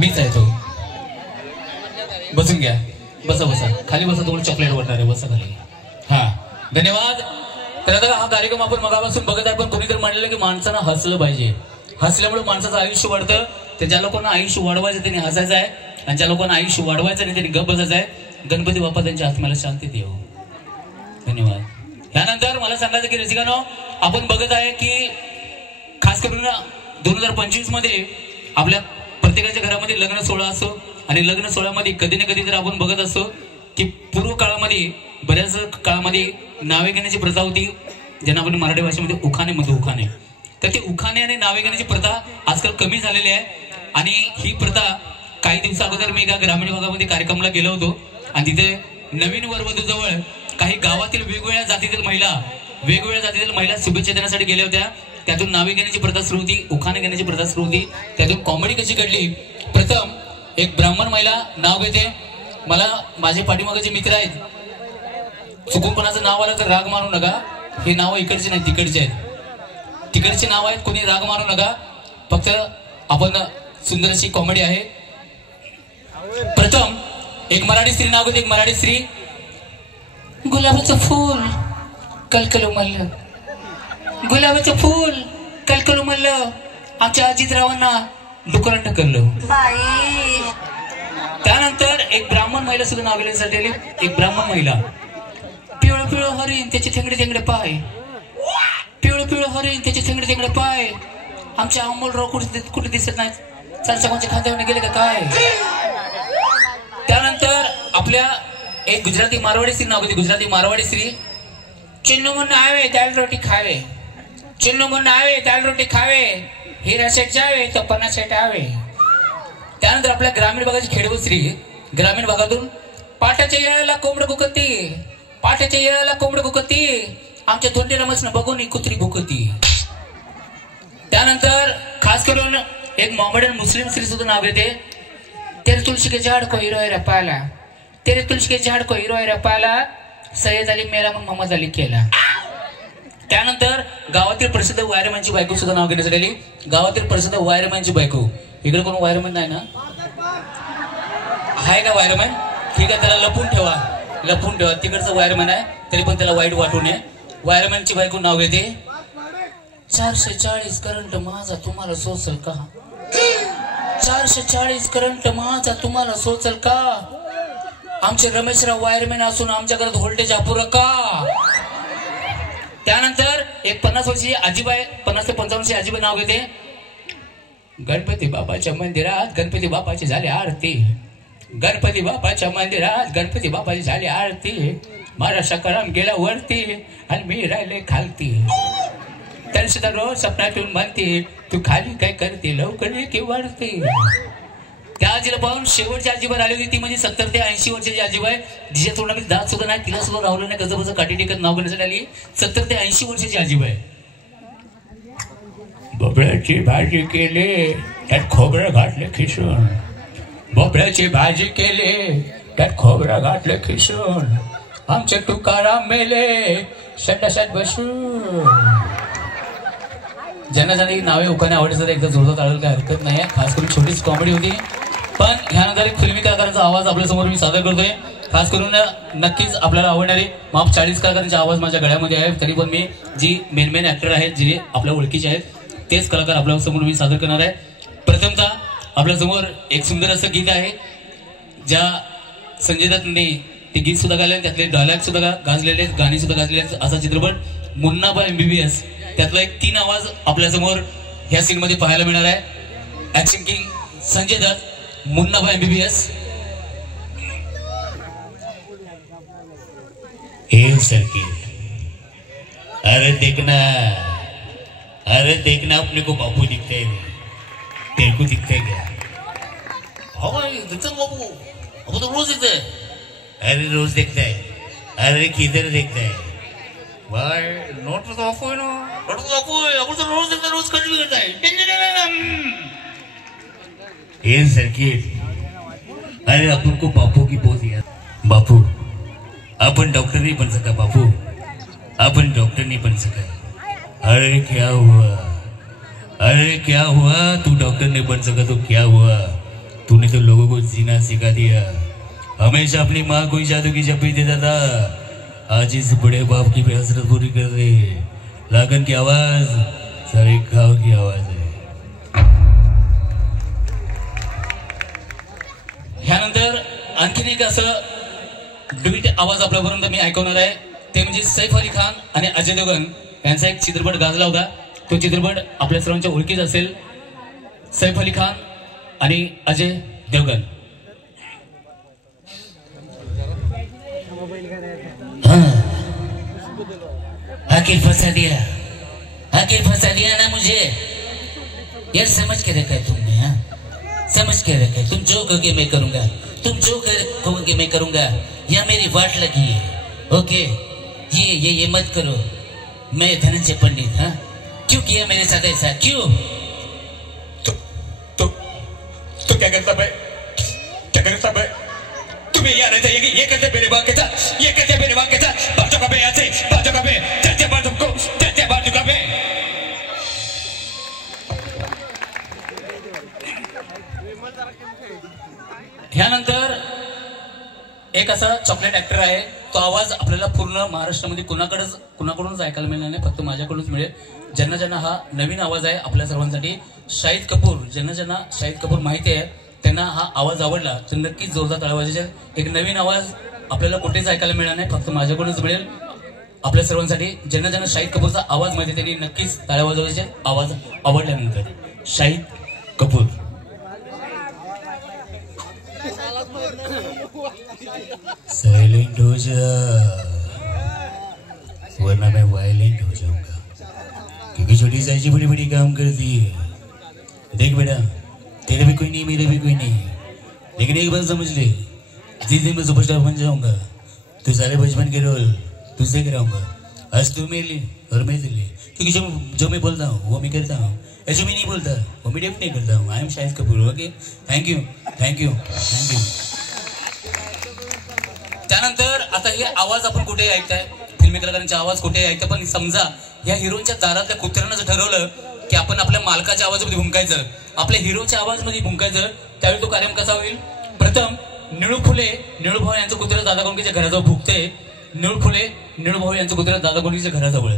मीच आहे तो. बसून घ्या. बसा बसा खाली बसा. तुम्हाला चॉकलेट वाटणार आहे. बसा खाली. हा धन्यवाद. तर आता हा कार्यक्रम आपण मगापासून बघत आहे. पण कोणीतरी म्हणलेलं की माणसानं हसलं पाहिजे. हसल्यामुळे माणसाचं आयुष्य वाढतं. तर ज्या लोकांना आयुष्य वाढवायचं त्यांनी हसायचं आहे आणि ज्या लोकांना आयुष्य वाढवायचं नाही त्यांनी गप्प बसायचं आहे. गणपती बाप्पा त्यांच्या आत्म्याला शांती देव. धन्यवाद. यानंतर मला सांगायचं की रसिकांनो आपण बघत आहे की खास करून 2025 मध्ये आपल्या प्रत्येकाच्या घरामध्ये लग्न सोहळा असतो आणि लग्न सोहळ्यामध्ये कधी ना कधी तर आपण बघत असतो की पूर्व काळामध्ये बऱ्याच काळामध्ये नावे घेण्याची प्रथा होती ज्यांना आपण मराठी भाषेमध्ये उखाणे म्हणतो. उखाणे. तर ते उखाणे आणि नावे घेण्याची प्रथा आजकाल कमी झालेली आहे आणि ही प्रथा काही दिवसा अगोदर मी एका ग्रामीण भागामध्ये कार्यक्रमाला गेलो होतो आणि तिथे नवीन वरवधूजवळ काही गावातील वेगवेगळ्या जातीतील महिला शुभेच्छा देण्यासाठी गेल्या होत्या. त्यातून नावे घेण्याची प्रथा सुरू होती. उखाणे घेण्याची प्रथा सुरू होती. त्यातून कॉमेडी कशी घडली. प्रथम एक ब्राह्मण महिला नाव घेते. मला माझे पाठीमागे जे मित्र आहेत चुकून कोणाचं नाव आलं तर राग मानू नका. हे नाव इकडचे नाही तिकडचे आहेत. तिकडचे नाव आहेत. कोणी राग मानू नका. फक्त आपण सुंदर अशी कॉमेडी आहे. प्रथम एक मराठी स्त्री नाव घेते. एक मराठी स्त्री. गुलाबाचं फूल कलकल उमललं. गुलाबाचं फूल कलकल उमललं. आमच्या अजितरावांना डुकरांना ढकललं. त्यानंतर एक ब्राह्मण महिला सुद्धा नाव घेण्यासाठी आली. एक ब्राह्मण महिला. पिवळं पिवळं हरिण त्याचे थेंगडे थेंगडे पाय. पिवळं पिवळं हरिण त्याचे थेंगडे थेंगडे पाय. आमच्या अमोलराव कुठे दिसत नाही. चारचाकांच्या खात्यावर गेले का काय. त्यानंतर आपल्या एक गुजराती मारवाडी स्त्री नाव घेते. गुजराती मारवाडी स्त्री. चिन्नू म्हणून आवे दाल रोटी खावे. चिन्नू म्हणून आवे दाल रोटी खावे. हिरा सेट जावे तर 50 सेट आवे. त्यानंतर आपल्या ग्रामीण भागाची खेडवत स्त्री. ग्रामीण भागातून पाटाच्या येळाला कोंबड भुकती. पाटाच्या येळाला कोंबड भुकती. आमच्या धोंडे रमसनं बघून कुत्री भुकती. त्यानंतर खास करून एक मोहम्मदन मुस्लिम स्त्री सुद्धा नाव घेते. तेरे तुलसी के झाड़ को हीरो हीरा पाला. तेरे तुलसी के झाड़ को हीरो हीरा पाला. सय्यद अली मेरा मग मोहम्मद अली केला. त्यानंतर गावातील प्रसिद्ध वायरमॅनची बायको सुद्धा नाव घेण्यासाठी आली. गावातील प्रसिद्ध वायरमॅनची बायको. इकडे कोण वायरमॅन नाही ना. आहे का वायरमॅन. ठीक आहे त्याला लपून ठेवा. लपून ठेवा. तिकडचं वायरमॅन आहे तरी पण त्याला वाईट वाटू नये. वायरमॅनची बायको नाव घेते. 440 करंट माझा तुम्हाला सोचल का. 440 करंट माझा तुम्हाला सोचल का. आमचे रमेशराव वायरमॅन असून आमच्या घरात व्होल्टेज अपुरं का. त्यानंतर एक 50 वर्षीय आजीबाई 50 ते 55 वर्षीय आजीबाई नाव घेते. गणपती बाप्पाच्या मंदिरात गणपती बाप्पाची झाली आरती. गणपती बाप्पाच्या मंदिरात गणपती बाप्पाची झाली आरती. माझा सकाराम गेला वरती आणि मी राहिले खालती. तरी सुद्धा रोज सपनातून म्हणते तू खाली काय करते लवकर की वरती. त्या आजीला पाहून शेवटची आजीबाई आली होती. ती म्हणजे 70 ते 80 वर्षाची आजीबाई. जिच्या तोंडामध्ये दात सुद्धा नाही. तिला सुद्धा राहुल नाही. कसं कसं काठी टेकत नाव घेण्यासाठी आली. 70 ते 80 वर्षाची आजीबाई. भोपळ्याची भाजी केली त्यात खोबरं घातलं खिसून. भोपळ्याची भाजी केली त्यात खोबरं घातलं खिसून. आमचे तुकाराम मेले संडासात बसून. ज्यांना ज्यांनी नावे उखाणे आवडतात एकदा जोरदार टाळेल काय हरकत नाही. खास करून छोटीच कॉमेडी होती. पण ह्यानंतर एक फिल्मी कलाकारांचा आवाज आपल्यासमोर मी सादर करतोय. खास करून नक्कीच आपल्याला आवडणारे माप 40 कलाकारांचे आवाज माझ्या गळ्यामध्ये आहे. तरी पण मी जी मेन ऍक्टर आहेत जे आपल्या ओळखीचे आहेत तेच कलाकार आपल्यासमोर मी सादर करणार आहे. प्रथमतः आपल्यासमोर एक सुंदर असं गीत आहे ज्या संजय दत्तने ते गीत सुद्धा गायले. त्यातले डायलॉग सुद्धा गाजलेले आहेत. गाणी सुद्धा गाजलेले आहेत. असा चित्रपट मुन्नाबा MBBS त्यातला एक 3 आवाज आपल्यासमोर ह्या सीन मध्ये पाहायला मिळणार आहे. ऍक्शन किंग संजय दत्त मुन्नाबा MBBS. हे सर्किल अरे देखना अपने को बापू दिखता है. तेरे को दिखता है क्या. हाँ बापू अब तो रोज दिखता है. अरे रोज देखता है. अरे किधर देखता है. भाई नोट तो बापू है ना. नोट तो बापू है. अब तो रोज देखता है. रोज खर्च भी करता है. ये सर्किट अरे अपन को बापू की बहुत याद. बापू अपन डॉक्टर नहीं बन सका. बापू अपन डॉक्टर नहीं बन सका. अरे क्या हुआ. अरे क्या हुआ. तू डॉक्टर नहीं बन सका तो क्या हुआ. तूने तो लोगों को जीना सिखा दिया। हमेशा अपनी माँ को ही जादू की जप्पी देता था, आज इस बड़े बाप की हसरत पूरी कर दे। लागन की आवाज सारे गांव की आवाज है। ह्यानंतर आणखीन एक असं ड्युएट आवाज आपल्यापर्यंत मी ऐकवणार आहे, ते म्हणजे सैफ अली खान आणि अजय देवगन यांचा एक चित्रपट गाजला होता। तो चित्रपट आपल्या सर्वांच्या ओळखीत असेल, सैफ अली खान आणि अजय देवगन। आखिर फंसा दिया ना मुझे यार, समझ के रखा है तुमने। हाँ, समझ के रखा है, तुम जो कहोगे मैं करूंगा, तुम जो कहोगे मैं करूंगा, या मेरी वाट लगी है। ओके, ये मत करो, मैं धनंजय पंडित। हाँ, क्यों किया मेरे साथ ऐसा, क्यों? तो क्या करता भाई, क्या करता भाई? तुम्हें याद है ये करते मेरे बाप के साथ, ये करते मेरे बाप के साथ। बाजू का पे ऐसे, बाजू का पे चलते बार तुमको, चलते बाजू का पे। ह्यानंतर एक असा चॉकलेट ऍक्टर आहे, तो आवाज आपल्याला पूर्ण महाराष्ट्रामध्ये कुणाकडूनच ऐकायला मिळणार नाही, फक्त माझ्याकडूनच मिळेल। ज्यांना ज्यांना हा नवीन आवाज आहे आपल्या सर्वांसाठी, शाहिद कपूर। ज्यांना ज्यांना शाहिद कपूर माहिती आहे त्यांना हा आवाज आवडला तर नक्कीच जोरदार टाळ्या वाजवायच्या। एक नवीन आवाज आपल्याला कुठेच ऐकायला मिळणार नाही, फक्त माझ्याकडूनच मिळेल आपल्या सर्वांसाठी। ज्यांना ज्यांना शाहिद कपूरचा आवाज माहिती त्यांनी नक्कीच टाळ्या वाजवायच्या आवाज आवडल्यानंतर। शाहिद कपूर। साइलेंट हो जा वरना मैं वायलेंट हो जाऊंगा, क्योंकि छोटी साइज बड़ी बड़ी काम करती है। देख बेटा, तेरे भी कोई नहीं, मेरे भी कोई नहीं, लेकिन एक बात समझ ले, जिस दिन मैं सुपरस्टार बन जाऊंगा तो सारे बचपन के रोल तुझसे कराऊंगा। आज तू मेरे लिए और मैं तेरे लिए, क्योंकि जो मैं बोलता हूँ वो मैं करता हूँ, ऐसे मैं नहीं बोलता वो मैं डेफिनेट करता हूँ। I am Shahid Kapoor. Okay, thank you thank you thank you. त्यानंतर आता हे आवाज आपण कुठे ऐकताय, फिल्मी कलाकारांचे आवाज कुठे ऐकताय, पण समजा या हिरोच्या दारातल्या कुत्र्यानं जर ठरवलं की आपण आपल्या मालकाच्या आवाजामध्ये भुंकायचं, आपल्या हिरोच्या आवाजमध्ये भुंकायचं, त्यावेळी तो कार्यक्रम कसा होईल? प्रथम निळू भाऊ यांचं कुत्रा दादा कोंडकेच्या घराजवळ भुकते। निळू भाऊ यांचं कुत्रा दादा कोंडकेच्या घराजवळ।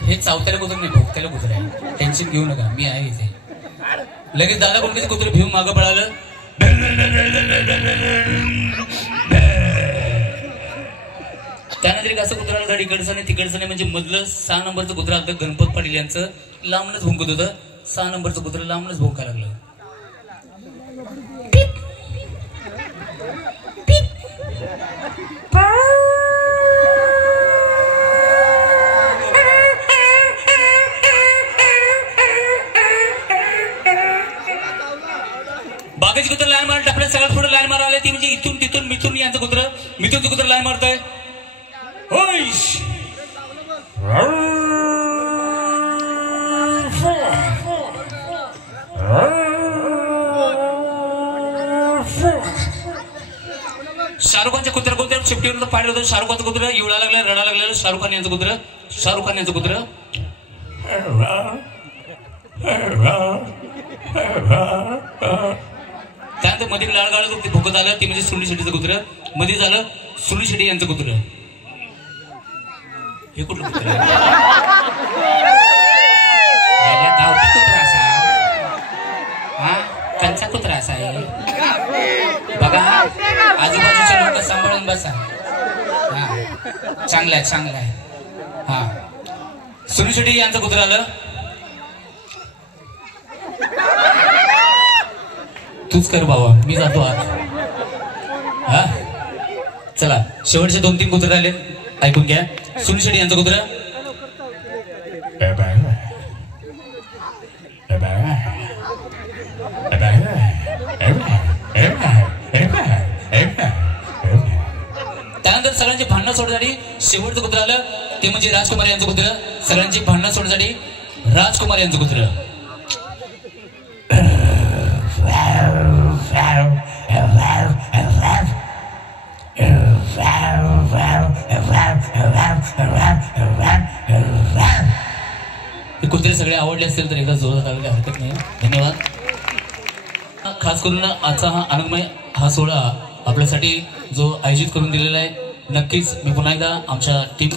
हे चावत्याला कुत्र नाही, भोगत्याला कुत्र आहे, टेन्शन घेऊ नका, मी आहे इथे। लगेच दादा कोंडकेचं कुत्र भिवून मागं पळालं। त्यानंतर एक असं कुत्रा आलं, इकडचं नाही तिकडचं नाही, म्हणजे मधलं 6 नंबरचं कुत्रा आलं गणपत पाटील यांचं, लांबनच भुंकत होतं। 6 नंबरचं कुत्र लांबनच भुंकायला लागलं। बाकीचे कुत्र लाईन मारत आपल्या सगळ्यात पुढे लाईन मारायला ती म्हणजे इथून तिथून मिथून यांचं मिथूनचं कुत्र लाईन मारतोय। शाहरुख खानच्या कुत्रा कोणत्या शिफ्टीवर पाहिलं होतं, शाहरुख खानचं कुत्र एवढा लागला, रडा लागलेलं शाहरुख खान यांचं कुत्र। त्यानंतर मध्ये लाळगाळ भुकत आलं, ते म्हणजे सुनील शेट्टीचं कुत्र। मध्ये झालं सुनील शेट्टी यांचं कुत्र। हे कुठलं कुत्र? गावठी कुत्रा असा, हा कंचा कुत्रा असा आहे बघा। आजूबाजूचे लोक सांभाळून बसा। हा, चांगला आहे। हा, सुनील शेट्टी यांचं कुत्र आलं। तूच कर बाबा, मी जातो आज। हा, चला शेवटचे 2-3 कुत्रे राहिले, ऐकून घ्या। सुनील शेट्टी यांचं कुत्र। त्यानंतर सगळ्यांची भांडणं सोडण्यासाठी शेवटचं कुत्र आलं, ते म्हणजे राजकुमार यांचं कुत्र। सगळ्यांची भांडणं सोडण्यासाठी राजकुमार यांचं कुत्र। कुत्रे सगळे आवडले असतील तर एकदा जोरात आले काही हरकत नाही. धन्यवाद. खास करून आजचा हा आनंदमय हा सोहळा आपल्यासाठी जो आयोजित करून दिलेला आहे, नक्कीच मी पुन्हा एकदा आमच्या टीम